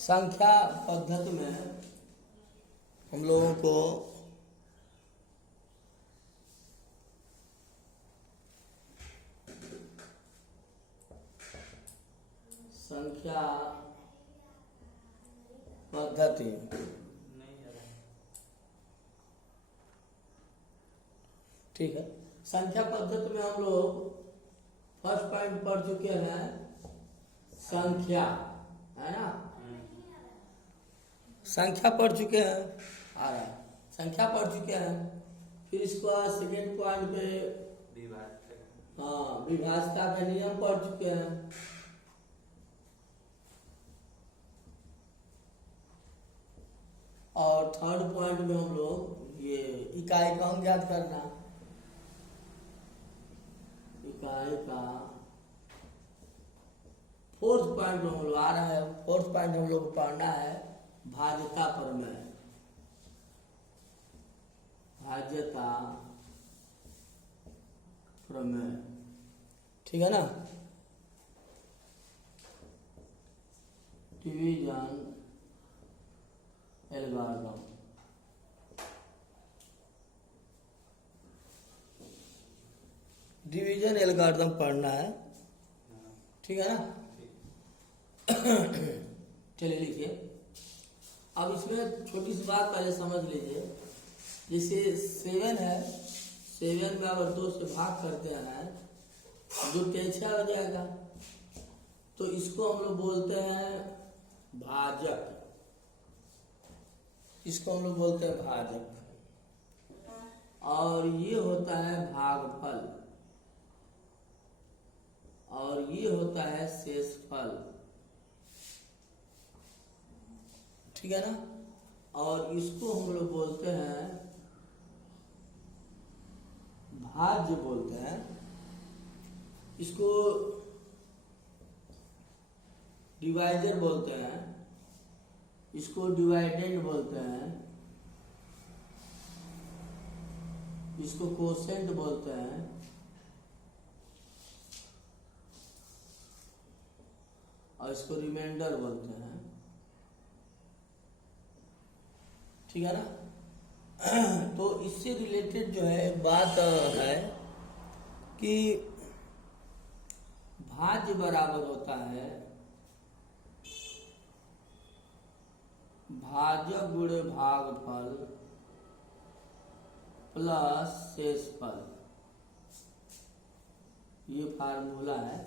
संख्या पद्धति में हम लोगों को संख्या पद्धति ठीक है। संख्या पद्धति में हम लोग फर्स्ट पॉइंट पढ़ चुके हैं, संख्या है ना, संख्या पढ़ चुके हैं, आ रहा है, संख्या पढ़ चुके हैं। फिर इसको सेकेंड पॉइंट पे विभाज्यता का नियम पढ़ चुके हैं। और थर्ड पॉइंट में हम लोग ये इकाई का हम ज्ञात करना, इकाई का फोर्थ पॉइंट में हम लोग आ रहा है। फोर्थ पॉइंट हम लोग पढ़ना है भाज्यता प्रमेय, भाज्यता प्रमेय, ठीक है ना। डिवीजन एल्गोरिथम, डिवीजन एल्गोरिथम पढ़ना है, ठीक है ना। चलिए लिखिए। अब इसमें छोटी सी बात पहले समझ लीजिए। जैसे 7 है, 7 में अगर 2 से भाग करते हैं जो 6 हो जाएगा, तो इसको हम लोग बोलते हैं भाजक, इसको हम लोग बोलते हैं भाजक। और ये होता है भागफल, और ये होता है शेषफल, ठीक है ना। और इसको हम लोग बोलते हैं भाज्य बोलते हैं, इसको डिवाइजर बोलते हैं, इसको डिवाइडेंड बोलते हैं, इसको कोसेंट बोलते हैं, और इसको रिमाइंडर बोलते हैं, ठीक है ना। तो इससे रिलेटेड जो है एक बात है कि भाज्य बराबर होता है भाजक गुणे भागफल प्लस शेषफल, ये फार्मूला है,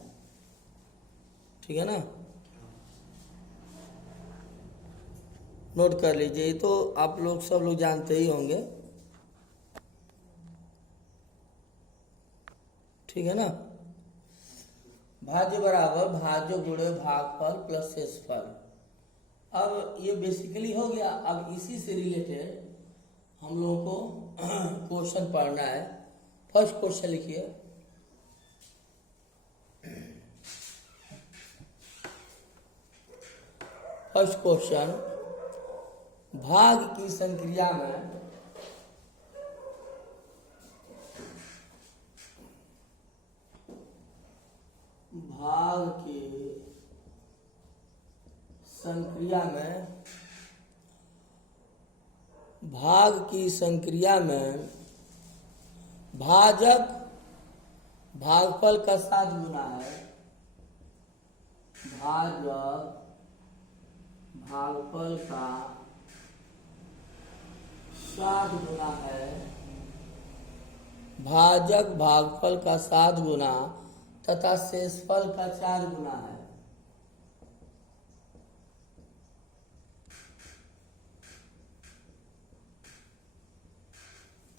ठीक है ना। नोट कर लीजिए, ये तो आप लोग सब लोग जानते ही होंगे, ठीक है ना। भाज्य बराबर भाज्य गुणे भागफल प्लस शेषफल। अब ये बेसिकली हो गया। अब इसी से रिलेटेड हम लोगों को क्वेश्चन पढ़ना है। फर्स्ट क्वेश्चन लिखिए। फर्स्ट क्वेश्चन, भाग की संक्रिया में भाग की संक्रिया में भाग की संक्रिया में भाजक भागफल का 7 गुना है, भाजक भागफल का 7 गुना है, भाजक भागफल का 7 गुना तथा शेषफल का 4 गुना है।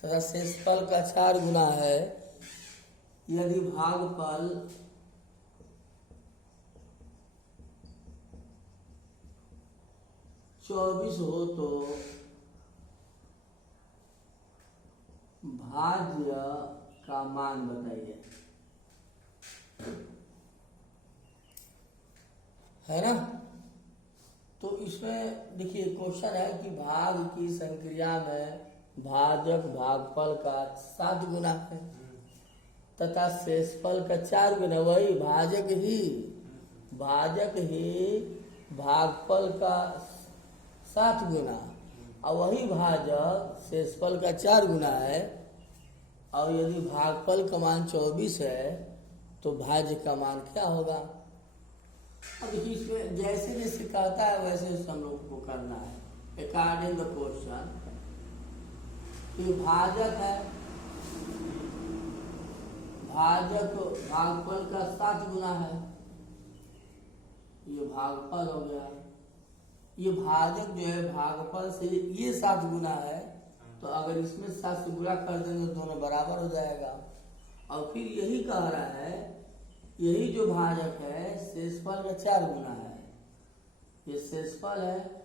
तथा शेषफल का 4 गुना है यदि भागफल चौबीस हो तो भाज्य का मान बताइए, है ना। तो इसमें देखिए क्वेश्चन है कि भाग की संक्रिया में भाजक भागफल का 7 गुना है तथा शेषफल का 4 गुना, वही भाजक ही भागफल का 7 गुना और वही भाजक शेषफल का 4 गुना है। और यदि भागफल का मान 24 है तो भाज्य का मान क्या होगा? अब देखिए इसमें जैसे जैसे कहता है वैसे वैसे हम लोग को करना है अकॉर्डिंग द क्वेश्चन। ये भाजक है, भाजक भागफल का 7 गुना है, ये भागफल हो गया। ये भाजक जो है भागफल से ये 7 गुना है, तो अगर इसमें 7 से गुणा कर देंगे तो दोनों बराबर हो जाएगा। और फिर यही कह रहा है यही जो भाजक है शेषफल का 4 गुना है, ये शेषफल है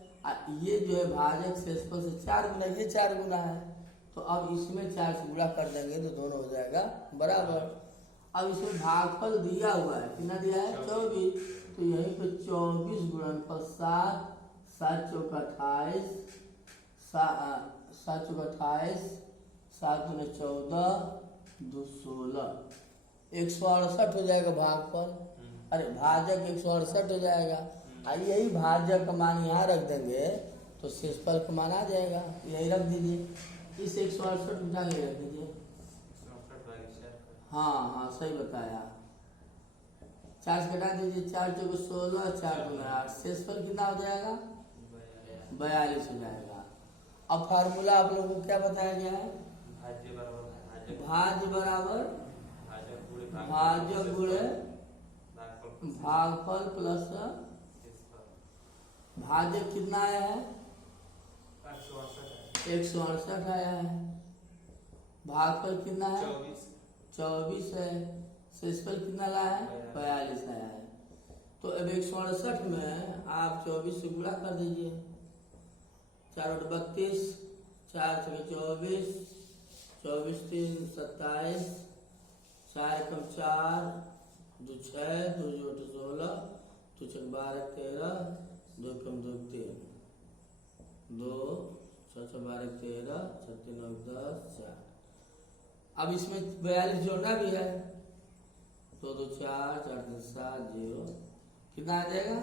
ये जो है भाजक शेषफल से 4 गुना, ये 4 गुना है, तो अब इसमें 4 से गुणा कर देंगे तो दोनों हो जाएगा बराबर। अब इसमें भागफल दिया हुआ है, कितना दिया है? 24, तो यहीं पे 24 गुणनफल 7, 7 चौक 28, 7 चौक 28, 7 दूनी 14, 2 16, 168 हो जाएगा भागफल। अरे भाजक 168 हो जाएगा। यही भाजक का मान यहाँ रख देंगे तो शेषफल का मान आ जाएगा, यही रख दीजिए, इस 168 उठा के रख दीजिए। हाँ सही बताया। 4 से घटा दीजिए, 4 चौक 16, 4 दूनी 8, शेषफल कितना हो जाएगा? 42 हो जाएगा। अब फार्मूला आप लोगों को क्या बताया गया है? भाज्य बराबर भाजक गुणे भागफल प्लस भाजक कितना आया है? 168 आया है। भागफल कितना है? 24 है। शेषफल कितना लाया है? 42 आया है। तो अब 168 में आप 24 से गुणा कर दीजिए, 4 × 32, 4 × 24, 24 3 27, 4 × 4 2 6, 2 16, 2 6 12 13, 2 2 3, 2 6 12 13, 6 9 10 4। अब इसमें 42 जोड़ना भी है, 2 2 4, 4 3 7 0, कितना आ जाएगा?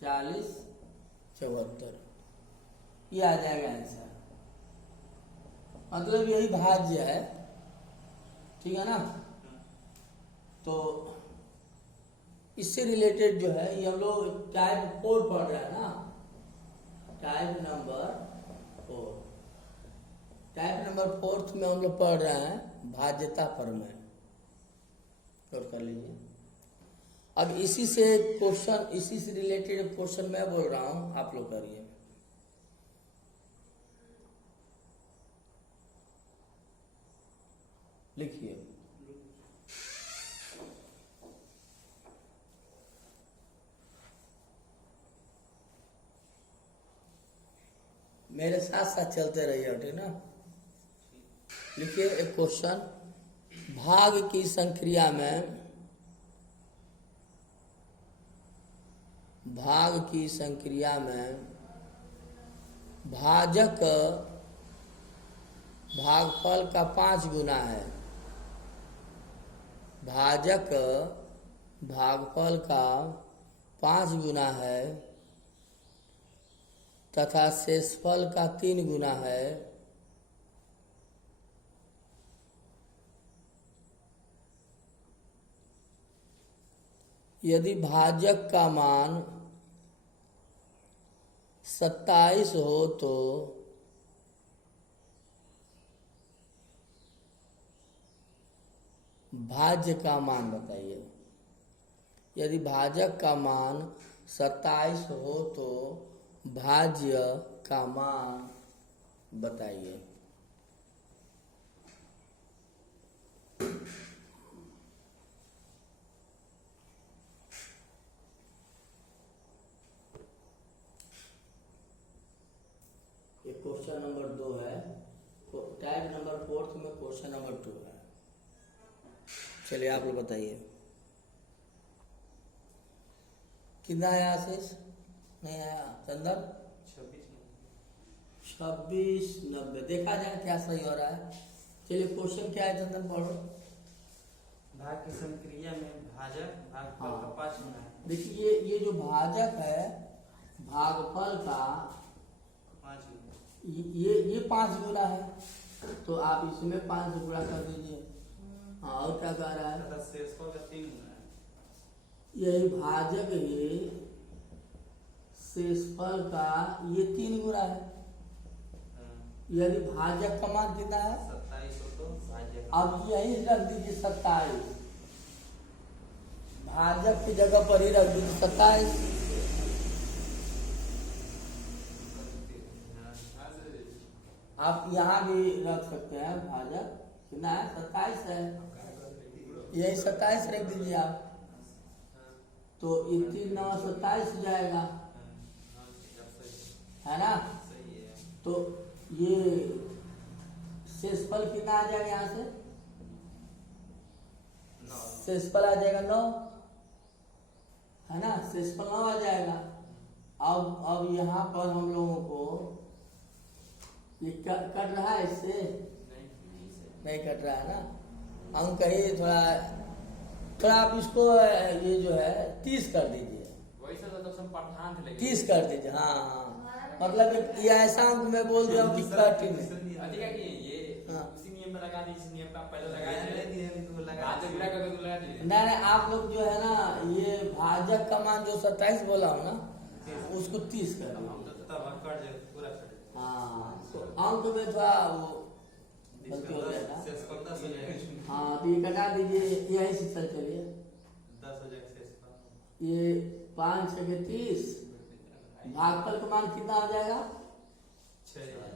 40 74, ये आ जाएगा आंसर। मतलब यही भाज्य है, ठीक है ना? तो इससे रिलेटेड जो है ये हम लोग टाइप 4 पढ़ रहे हैं ना, टाइप नंबर 4। टाइप नंबर 4 में हम लोग पढ़ रहे हैं भाज्यता प्रमेय, नोट कर लीजिए। अब इसी से क्वेश्चन, इसी से रिलेटेड क्वेश्चन मैं बोल रहा हूं, आप लोग करिए। लिखिए, मेरे साथ साथ चलते रहिए, ठीक ना? लिखिए एक क्वेश्चन, भाग की संक्रिया में भाजक भागफल का 5 गुना है, भाजक भागफल का 5 गुना है तथा शेषफल का 3 गुना है। यदि भाजक का मान 27 हो तो भाज्य का मान बताइए। यदि भाजक का मान 27 हो तो भाज्य का मान बताइए। ये क्वेश्चन नंबर 2 है, टाइप नंबर 4 में क्वेश्चन नंबर 2 है। चलिए आप लोग बताइए कितना आया? आशीष नहीं आया? चंदन 26 90। देखा जाए क्या सही हो रहा है। चलिए क्वेश्चन क्या है चंदन, पढ़ो। भाग की संक्रिया में भाजक भागफल का 5 गुना है। देखिए ये जो भाजक है भागफल का 5 ये 5 गुना है, तो आप इसमें 5 से गुणा कर दीजिए। हाँ, और क्या कह रहा है? तथा शेषफल का 3 गुना है। यही भाजक ये शेषफल का ये 3 गुना है। यदि भाजक का मान कितना है? 27 हो तो भाज्य अब यही रख दीजिए 27, भाजक की जगह पर ही रख दीजिए 27। आप यहाँ भी रख सकते हैं भाजक, कितना है? 27 है, यही 27 रख दीजिए आप, तो ये 3 9 27 हो जाएगा, है ना? सही है। तो ये शेषफल कितना आ जाएगा यहाँ से? शेषफल आ जाएगा 9, है ना? शेषफल 9 आ जाएगा। अब यहाँ पर हम लोगों को ये कट रहा है इससे? नहीं कट रहा है ना? हम कहीं थोड़ा आप इसको ये जो है 30 कर दीजिए, 30 कर दीजिए। हाँ हाँ, मतलब ये ऐसा अंक मैं बोल दिया हूँ कि कट ही नहीं। हाँ। नहीं, आप लोग जो है ना, ये भाजक का मान जो 27 बोला हूँ ना, उसको 30 कर दीजिए। हाँ, तो अंक में थोड़ा वो गलती हो जाएगा। हाँ, तो ये कटा दीजिए, यही से चल चलिए। 10 हो जाएगा शेषफल। ये 5 6 30, भागफल का मान कितना हो जाएगा? 6।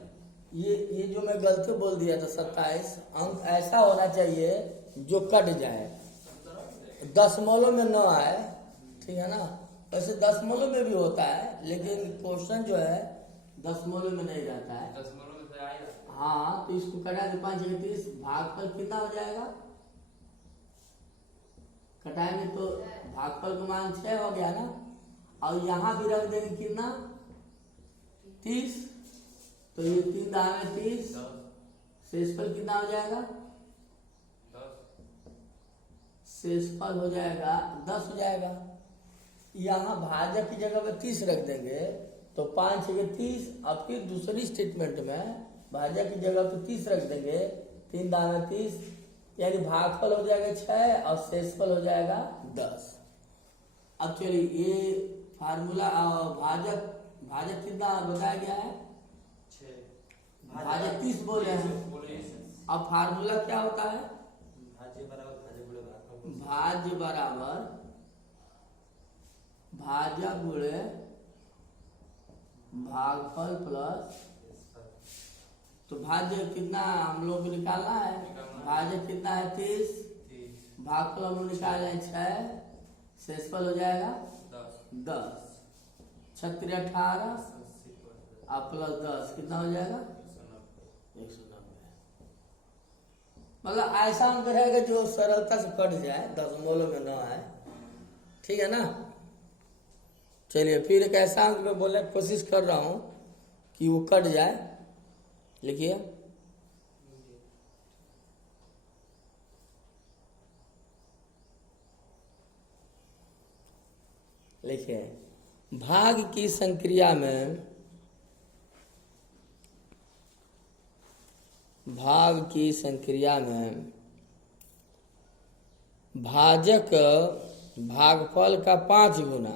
ये जो मैं गलती बोल दिया था 27, अंक ऐसा होना चाहिए जो कट जाए, दशमलव में न आए, ठीक है ना? वैसे दशमलव में भी होता है, लेकिन क्वेश्चन जो है दशमलव में नहीं रहता है। हाँ, तो इसको कटा दे 5 6 30, भागफल कितना हो जाएगा? कटाएंगे तो भागफल का मान 6 हो गया ना, और यहाँ भी रख देंगे कितना? 30, तो ये 3 दाएं 30, शेषफल कितना हो जाएगा? शेषफल हो जाएगा 10 हो जाएगा। यहाँ भाजक की जगह पे 30 रख देंगे, तो 5 6 30, अब फिर दूसरी स्टेटमेंट में भाजक की जगह पे 30 रख देंगे, 3 दाएं 30, यानी भागफल हो जाएगा 6 और शेषफल हो जाएगा 10। अब चलिए ये फार्मूला भाजक कितना बताया गया है? 6। भाजक 30 बोले हैं। अब फार्मूला क्या होता है? भाज्य बराबर भाजक गुणे भागफल प्लस, तो भाज्य कितना हम लोग को निकालना है? भाजक कितना है? 30, भागफल हम लोग निकाल रहे हैं 6, शेषफल हो जाएगा 10, 6 3 18 और प्लस 10 कितना हो जाएगा? 190। मतलब ऐसा अंक रहेगा जो सरलता से कट जाए, दशमलव में न आए, ठीक है ना? चलिए फिर एक ऐसा अंक में बोलने की कोशिश कर रहा हूँ कि वो कट जाए। लिखिए, लिखिए, भाग की संक्रिया में भाजक भागफल का 5 गुना,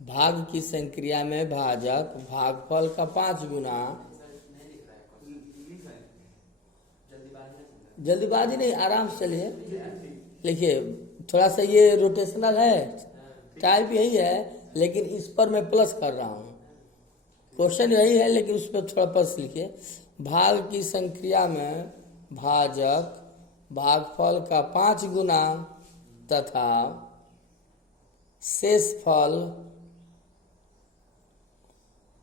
भाग की संक्रिया में भाजक भागफल का 5 गुना, जल्दीबाजी नहीं, आराम से चलिए। लिखिए, थोड़ा सा ये रोटेशनल है, टाइप यही है, लेकिन इस पर मैं प्लस कर रहा हूँ। क्वेश्चन यही है, लेकिन उस पर थोड़ा प्लस लिखिए। भाग की संक्रिया में भाजक भागफल का 5 गुना तथा शेषफल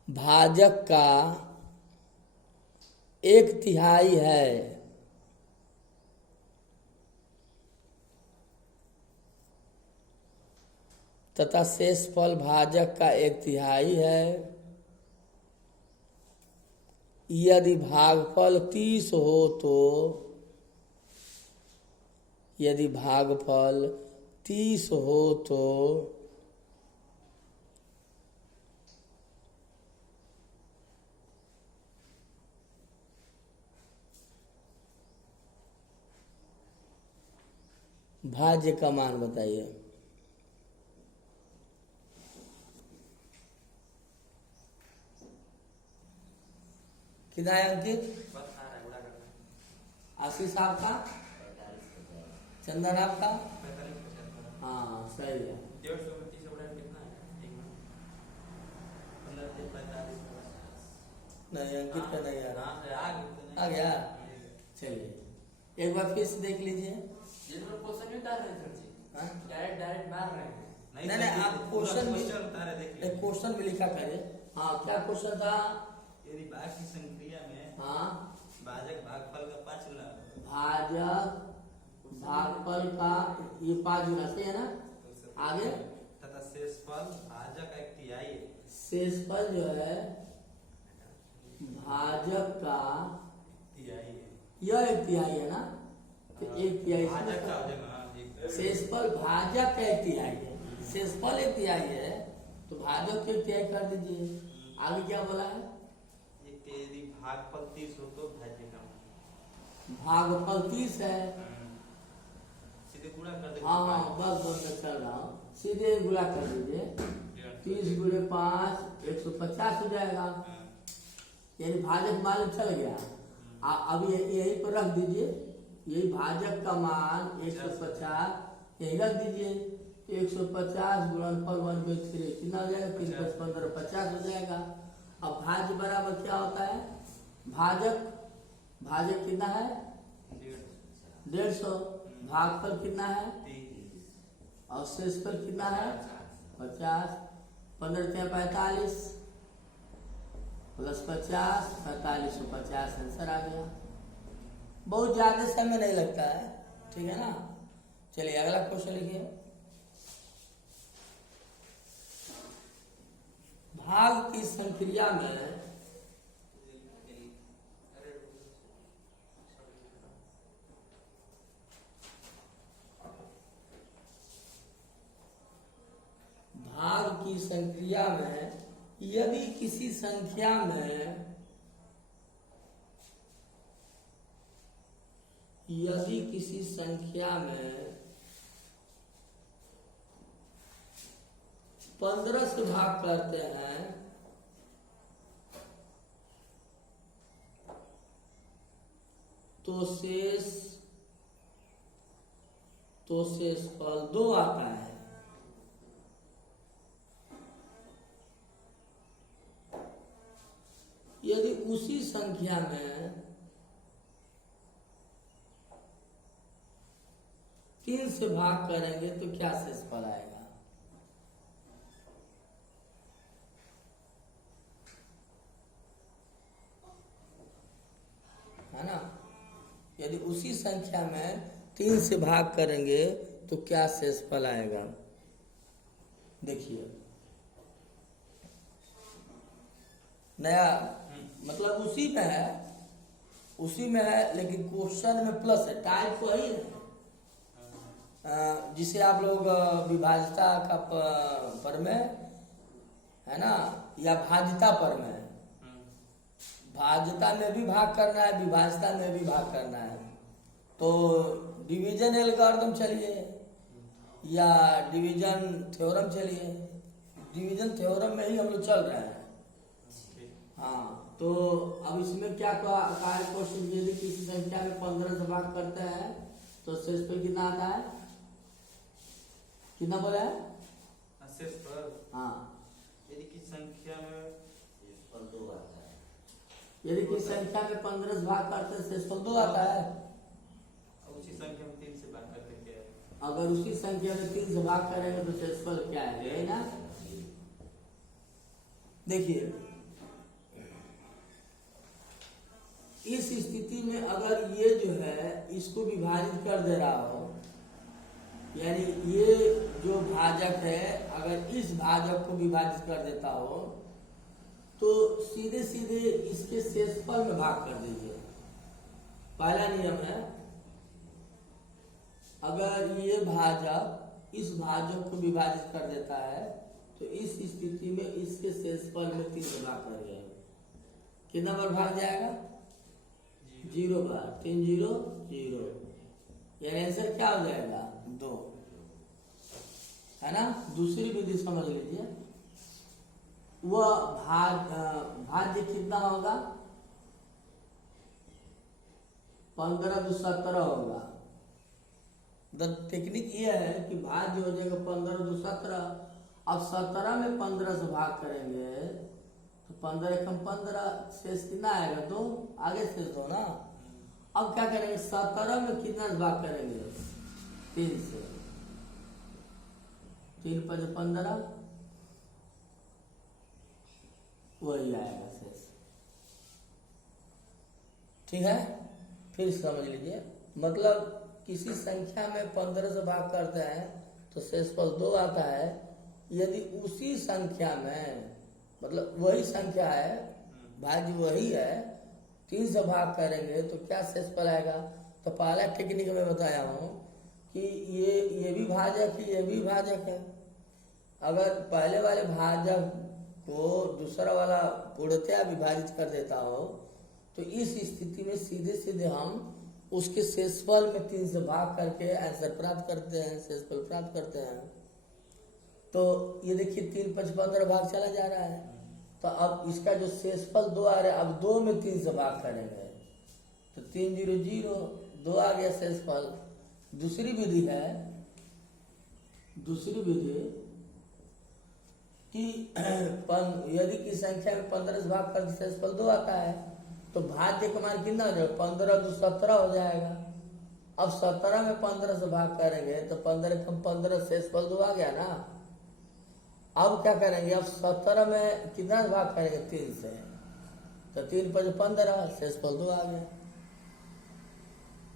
भाजक का 1/3 है। तथा शेषफल भाजक का 1/3 है। यदि भागफल 30 हो तो यदि भागफल 30 हो तो भाज्य का मान बताइए। कितना है अंकित? बता रहा है गुणा करना। आशीष आपका, चंदन आपका? 45 हाँ सही है। 150 में 30 गुणा कितना है? एक मिनट। 15 से 45 नहीं अंकित का नहीं आ रहा। हाँ से आ गया? चलिए एक बार फिर से देख लीजिए। जिन लोग क्वेश्चन भी डाल रहे हैं सर जी, हाँ? डायरेक्ट मार रहे हैं। नहीं आप क्वेश्चन भी उतारे देखिए। क्वेश्चन भी लिखा करिए। हाँ क्या क्वेश्चन था? यदि भाग की संक्रिया में हाँ भाजक भागफल का 5 गुना भाजक भागफल का ये 5 गुना से है ना। आगे तथा शेषफल भाजक का 1/3 है। शेषफल जो है भाजक का 1/3 है। यह 1/3 है ना, तो 1/3 भाजक का हो जाएगा। शेषफल भाजक का 1/3 है। शेषफल 1/3 है तो भाजक को 1/3 कर दीजिए। आगे क्या बोला है? यदि भागफल 30 हो तो भाज्य का भागफल 30 है। सीधे गुणा कर दे। हाँ बस मैं चल रहा हूँ, सीधे गुणा कर दीजिए। 30 गुणे 5 150 हो जाएगा। यानी भाजक मालूम चल गया। अब यही पर रख दीजिए, यही भाजक का मान 150 यही रख दीजिए। तो 150 गुणनफल 1/3 कितना हो जाएगा? 3 + 15 50 हो जाएगा। अब भाज्य बराबर क्या होता है? भाजक कितना है? 150। भागफल कितना है? 30 और शेषफल कितना है? 50। 15 × 45 + 50 4550 आंसर आ गया। बहुत ज्यादा समय नहीं लगता है, ठीक है ना। चलिए अगला क्वेश्चन लिखिए। भाग की संक्रिया में भाग की संक्रिया में यदि किसी संख्या में यदि किसी संख्या में 15 से भाग करते हैं तो शेषफल 2 आता है। यदि उसी संख्या में 3 से भाग करेंगे तो क्या शेषफल आएगा? है ना। यदि उसी संख्या में 3 से भाग करेंगे तो क्या शेषफल आएगा? देखिए नया मतलब उसी में है लेकिन क्वेश्चन में प्लस है। टाइप वही है जिसे आप लोग विभाज्यता का प्रमेय है ना, या भाज्यता प्रमेय। भाज्यता में भी भाग करना है, विभाज्यता में भी भाग करना है। तो डिवीजन एल्गोरिथम चलिए या डिवीजन थ्योरम चलिए। डिवीजन थ्योरम में ही हम लोग चल रहे हैं। हाँ तो अब इसमें क्या कार्य क्वेश्चन, यदि किसी संख्या में 15 से भाग करते हैं तो शेषफल कितना आता है? कितना बोला है? शेषफल हाँ यदि किसी संख्या में शेषफल 2 आता है। यदि किसी संख्या में 15 से भाग करते हैं शेषफल 2 आता है। उसी संख्या में 3 से भाग करते क्या है? अगर उसी संख्या में 3 से भाग करेंगे तो शेषफल क्या है ना। देखिए इस स्थिति में अगर ये जो है इसको विभाजित कर दे रहा हो, यानी ये जो भाजक है अगर इस भाजक को विभाजित कर देता हो तो सीधे सीधे इसके शेषफल में भाग कर दीजिए। पहला नियम है अगर ये भाजक इस भाजक को विभाजित कर देता है तो इस स्थिति में इसके शेषफल में 3 से भाग कर गए, कितना बार भाग जाएगा? 0 बार। 3 0 0, यानी आंसर क्या हो जाएगा? 2, है ना। दूसरी विधि समझ लीजिए, वह भाज्य कितना होगा? 15 2 17 होगा। द टेक्निक ये है कि भाज्य हो जाएगा 15 2 17। अब 17 में 15 से भाग करेंगे तो 15 एकम 15, शेष कितना आएगा? 2, आगे शेष 2 ना। अब क्या करेंगे? 17 में कितना से भाग करेंगे? 3 से। 3 5 15, वही आएगा शेष। ठीक है, फिर समझ लीजिए, मतलब किसी संख्या में 15 से भाग करते हैं तो शेषफल 2 आता है। यदि उसी संख्या में, मतलब वही संख्या है, भाज्य वही है, 3 से भाग करेंगे तो क्या शेषफल आएगा? तो पहला टेक्निक में बताया हूँ कि ये भी भाजक है, ये भी भाजक है। अगर पहले वाले भाजक को दूसरा वाला पूर्णतया विभाजित कर देता हो तो इस स्थिति में सीधे सीधे हम उसके शेषफल में 3 से भाग करके आंसर प्राप्त करते हैं, शेषफल प्राप्त करते हैं। तो ये देखिए 3 5 15 भाग चला जा रहा है, तो अब इसका जो शेषफल 2 आ रहा है, अब 2 में 3 से भाग करेंगे तो 3 0 0, 2 आ गया शेषफल। दूसरी विधि है, दूसरी विधि कि यदि की संख्या में 15 से भाग कर शेषफल 2 आता है तो भाज्य का मान कितना हो जाएगा? 15 2 17 हो जाएगा। अब 17 में 15 से भाग करेंगे तो 15 कम 15, शेषफल 2 आ गया ना। अब क्या करेंगे? अब 17 में कितना से भाग करेंगे? 3 से, तो 3 5 15, शेषफल 2 आ गया।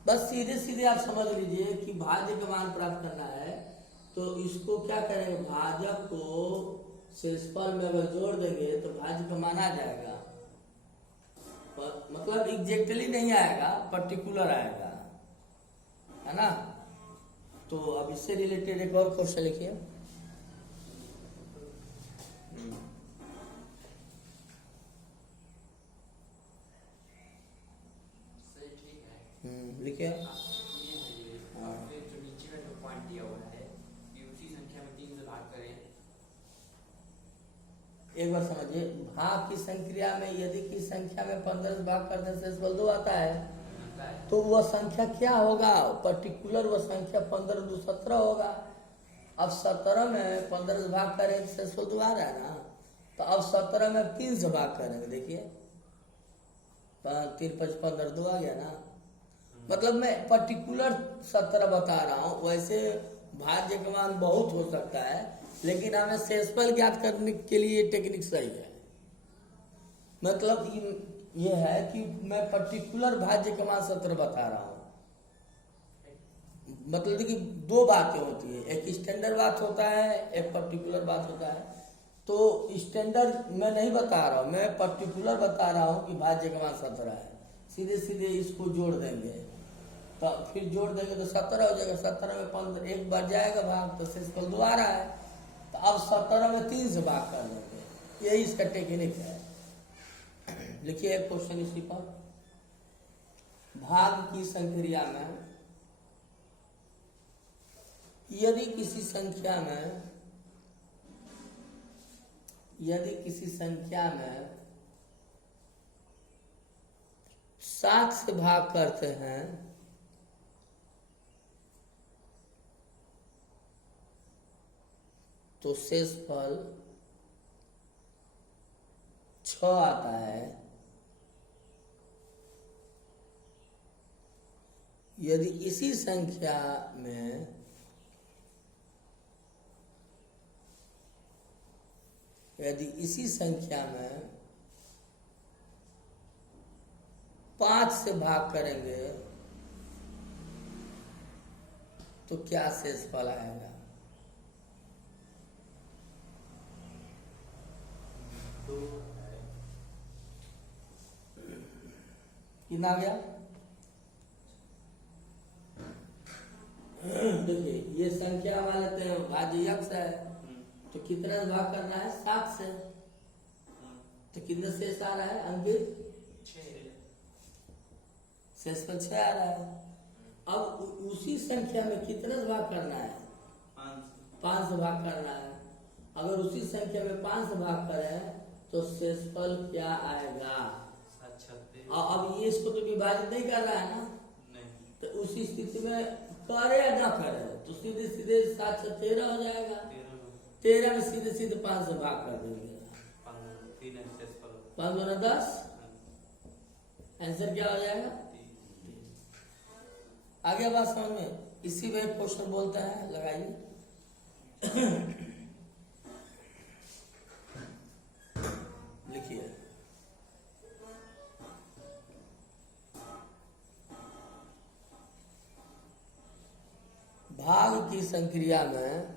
बस सीधे सीधे आप समझ लीजिए कि भाज्य का मान प्राप्त करना है तो इसको क्या करेंगे? भाजक को शेषफल में अगर जोड़ देंगे तो भाज्य का मान आ जाएगा, मतलब एग्जैक्टली नहीं आएगा, पर्टिकुलर आएगा, है ना। तो अब इससे रिलेटेड एक और क्वेश्चन लिखिए। लिखिए। जो नीचे का जो पॉइंट दिया हुआ है कि उसी संख्या में 3 से भाग करें। एक बार समझिए, भाग की संक्रिया में यदि की संख्या में 15 से भाग करने से शेषफल 2 आता है तो वह संख्या क्या होगा? पर्टिकुलर वह संख्या 15 2 17 होगा। अब 17 में 15 से भाग करेंगे तो शेषफल 2 आ रहा है ना। तो अब 17 में 3 से भाग करेंगे, देखिए 3 5 15, 2 आ गया ना। मतलब मैं पर्टिकुलर 17 बता रहा हूँ, वैसे भाज्य का मान बहुत हो सकता है, लेकिन हमें शेषफल ज्ञात करने के लिए टेक्निक सही है। मतलब ये है कि मैं पर्टिकुलर भाज्य का मान 17 बता रहा हूँ। मतलब देखिए 2 बातें होती है, एक स्टैंडर्ड बात होता है, एक पर्टिकुलर बात होता है। तो स्टैंडर्ड मैं नहीं बता रहा हूँ, मैं पर्टिकुलर बता रहा हूँ कि भाज्य का मान 17 है। सीधे सीधे इसको जोड़ देंगे तो फिर जोड़ देंगे तो 17 हो जाएगा। 17 में 15 एक बार जाएगा भाग तो शेषफल 2 आ रहा है। तो अब 17 में 3 से भाग कर देंगे, यही इसका टेक्निक है। लिखिए एक क्वेश्चन इसी पर। भाग की संक्रिया में यदि किसी संख्या में 7 से भाग करते हैं तो शेषफल 6 आता है। यदि इसी संख्या में 5 से भाग करेंगे तो क्या शेषफल आएगा? कितना आ गया? देखिए ये संख्या वाले तो भाज्य यक्ष है, तो कितना से भाग करना है? 7 से। तो कितने शेष आ रहा है अंकित? 6 शेष पर 6 आ रहा है। अब उसी संख्या में कितने से भाग करना है? 5 से भाग करना है। अगर उसी संख्या में 5 से भाग करें तो शेषफल क्या आएगा? 7 और अब ये इसको तो विभाजित नहीं कर रहा है ना, नहीं तो उसी स्थिति में करे या ना करे तो सीधे सीधे 7 से 13 हो जाएगा। 13 में सीधे सीधे 5 से भाग कर देंगे। 5 दूना 10, आंसर क्या हो जाएगा? आगे बात समझ में? इसी में क्वेश्चन बोलते हैं, लगाइए। लिखिए, भाग की संक्रिया में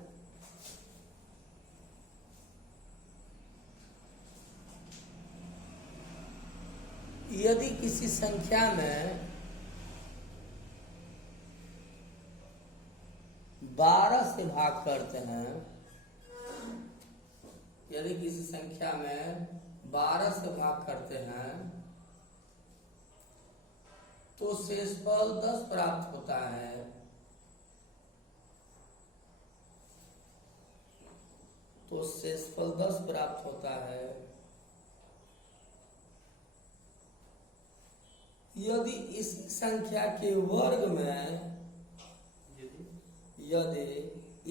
यदि किसी संख्या में 12 से भाग करते हैं, यदि किसी संख्या में 12 से भाग करते हैं तो शेषफल 10 प्राप्त होता है। तो शेषफल 10 प्राप्त होता है यदि इसी संख्या के वर्ग में, यदि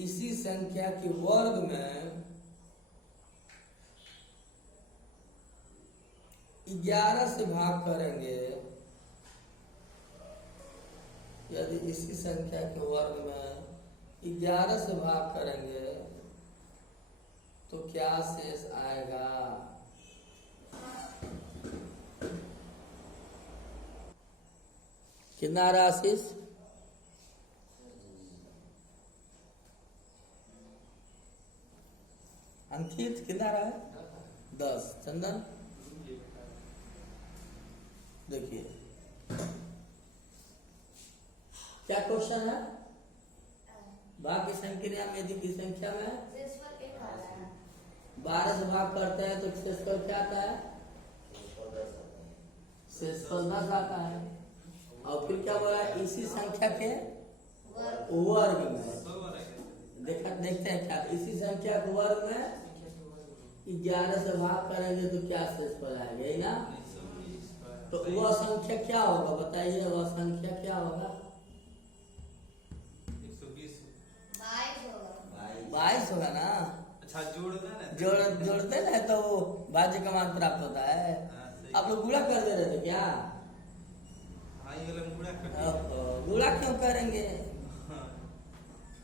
इसी संख्या के वर्ग में 11 से भाग करेंगे, यदि इसी संख्या के वर्ग में 11 से भाग करेंगे तो क्या शेष आएगा? कितना आ रहा है शेष? अंकित कितना आ रहा है? 10। चंदन देखिए क्या क्वेश्चन है? भाग की संख्या में यदि की संख्या में 12 से भाग करते हैं तो शेषफल क्या आता है? शेषफल 10 आता है। और फिर क्या बोला? इसी संख्या के वर्ग में, देखते हैं क्या, इसी संख्या के वर्ग में 11 से भाग करेंगे तो क्या शेषफल आएगा, यही ना? तो वह संख्या क्या होगा बताइए? वह संख्या क्या होगा? 22 होगा ना? अच्छा जोड़ते ना तो वो भाज्य का मान प्राप्त होता है। आप लोग गुणा कर दे रहे थे क्या? गुणा क्यों करेंगे?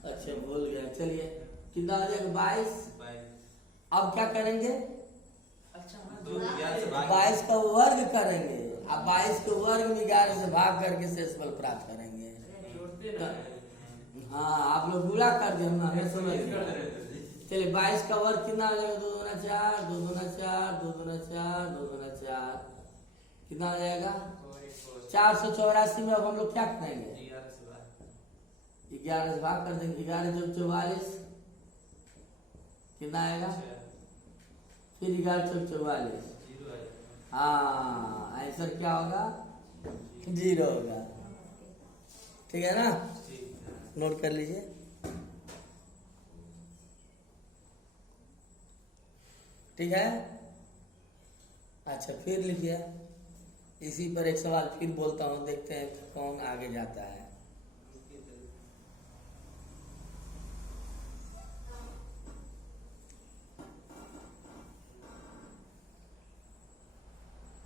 अच्छा भूल गया। चलिए कितना हो जाएगा? 22। अब क्या करेंगे? 22 का वर्ग करेंगे। अब 22 के वर्ग में 11 से भाग करके शेषफल प्राप्त करेंगे। हाँ आप लोग गुणा कर दे, हमें समझ गए। चलिए 22 का वर्ग कितना हो जाएगा? 2 दूना 4, 2 दूना 4, 2 दूना 4, 2 दूना 4, कितना हो जाएगा? 484 में अब हम लोग क्या करेंगे? 11 से भाग कर देंगे। 11 जब 44 कितना आएगा? फिर 11 चौक 44। हाँ आंसर क्या होगा? 0 होगा। ठीक है ना? नोट कर लीजिए। ठीक है। अच्छा फिर लिखिए। इसी पर एक सवाल फिर बोलता हूँ, देखते हैं कौन आगे जाता है।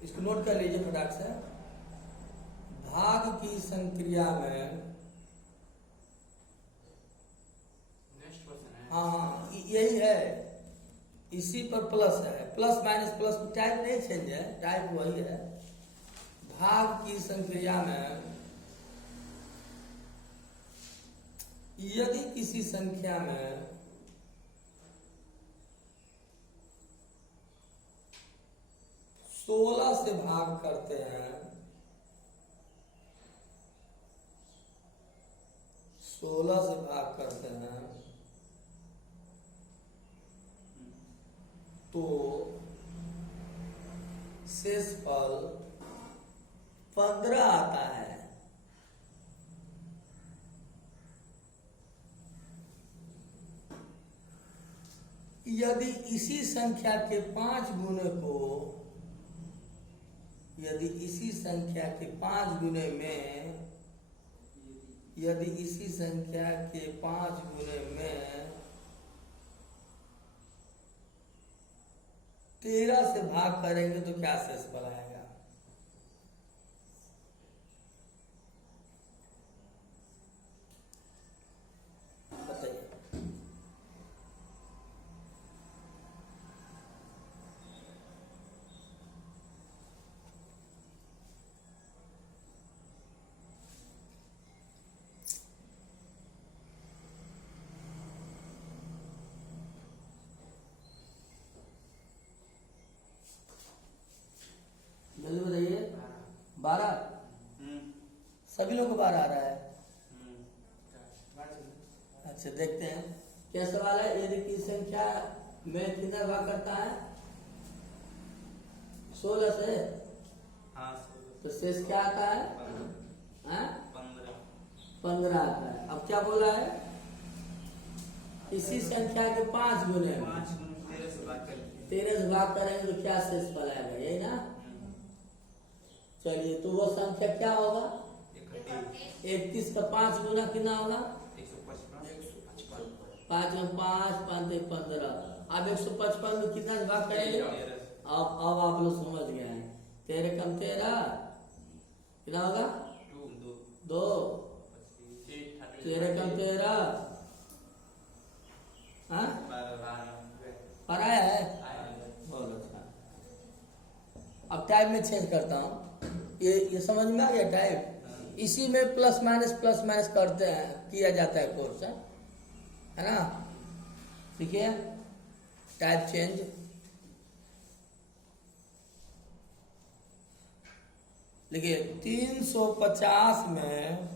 इसको नोट कर लीजिए फटाक से। भाग की संक्रिया में, हाँ यही है, इसी पर प्लस है, प्लस माइनस प्लस, टाइप नहीं चेंज है, टाइप वही है। भाग की संक्रिया में यदि किसी संख्या में 16 से भाग करते हैं, 16 से भाग करते हैं तो शेषफल 15 आता है। यदि इसी संख्या के 5 गुणे को, यदि इसी संख्या के 5 गुणे में, यदि इसी संख्या के 5 गुणे में 13 से भाग करेंगे तो क्या शेषफल आएगा? बताइए। जल्दी बताइए। 12। सभी लोगों को 12 आ रहा है। अच्छा, देखते हैं क्या सवाल है। यदि की संख्या में कितना भाग करता है? 16 से। हाँ, तो शेष क्या आता है? 15 आता है। अब क्या बोला है? इसी संख्या के 5 गुने, 13 से भाग करेंगे। 13 से भाग करेंगे तो क्या शेषफल आएगा? यही ना। चलिए, तो वो संख्या क्या होगा? 31 का 5 गुना कितना होगा? 5 में 5, 5 में 15। अब 155 में कितना से भाग करेंगे? अब आप लोग समझ गए हैं। 13 कम 13 कितना होगा? 2। 13 कम 13 पढ़ाया है। बहुत अच्छा। अब टाइप में चेंज करता हूँ। ये समझ में आ गया टाइप? इसी में प्लस माइनस करते हैं, किया जाता है कोर्स, है ना। ठीक है, टाइप चेंज। देखिए 350 में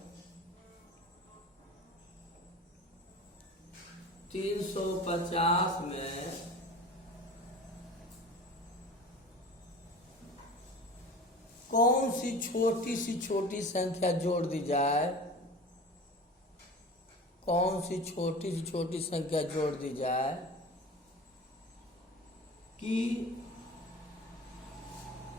350 में कौन सी छोटी संख्या जोड़ दी जाए? कौन सी छोटी संख्या जोड़ दी जाए कि